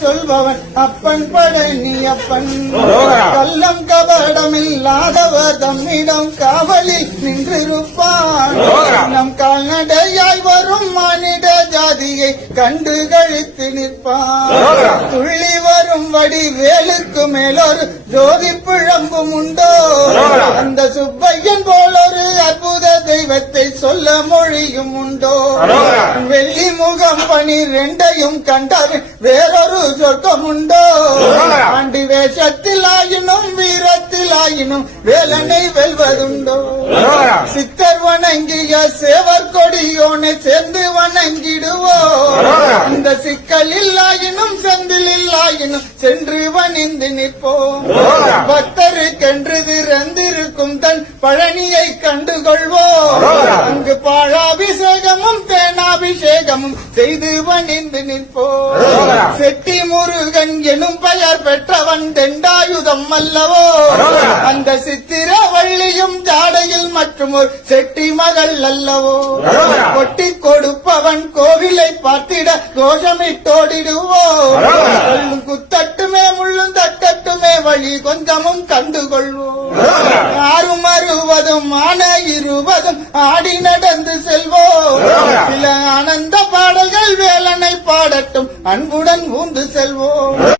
சொல்பவன் அப்பன் பழனி அப்பன் கள்ளம் கபடமில்லாதவர் தம்மிடம் காவலில் நின்றிருப்பான். நம் கால்நடையாய் வரும் மானிட ஜாதியை கண்டு கழித்து நிற்பான். துள்ளி வரும் வடிவேலுக்கு மேலொரு ஜோதி பிழம்பும் உண்டோ? அந்த சுப்பையன் போலொரு அற்புத தெய்வத்தை சொல்ல மொழியும் உண்டோ? வெள்ளி முகம் 12 கண்டவன் வேறொரு சொர்க்கம் உண்டோ? ஆண்டி வேஷத்தில் ஆயினும் வீரத்தில் ஆயினும் வேலனை வெல்வதுண்டோ? சித்தர் வணங்கிய சேவர் கொடியோனை சேர்ந்து வணங்கிடுவோ? அந்த சிக்கலில் ஆயினும் செந்திலில் ஆயினும் சென்று வணிந்து நிற்போம். பக்தருக்கென்று திறந்திருக்கும் தன் பழனியை கண்டுகொள்வோம். அங்கு பாழாபிஷேகமும் தேனாபிஷேகமும் செய்து வணிந்து நிற்போம். செட்டி முருகன் எனும் பெயர் பெற்றவன் தெண்டாயுதம் அல்லவோ? அந்த சித்திர வள்ளியும் ஜாடையில் மற்றும் ஒரு செட்டி மகள் அல்லவோ? கொட்டி கொடுப்பவன் கோவிலை பார்த்திட கோஷமிட்டோடிடுவோ? குத்தட்டுமே முள்ளும் தட்டட்டுமே வழி கொஞ்சமும் கண்டுகொள்வோம். 6 ஆன 20 ஆடி நடந்து செல்வோம். சில ஆனந்த பாடல்கள் வேலனை பாடட்டும் அன்புடன் ஊந்து செல்வோம்.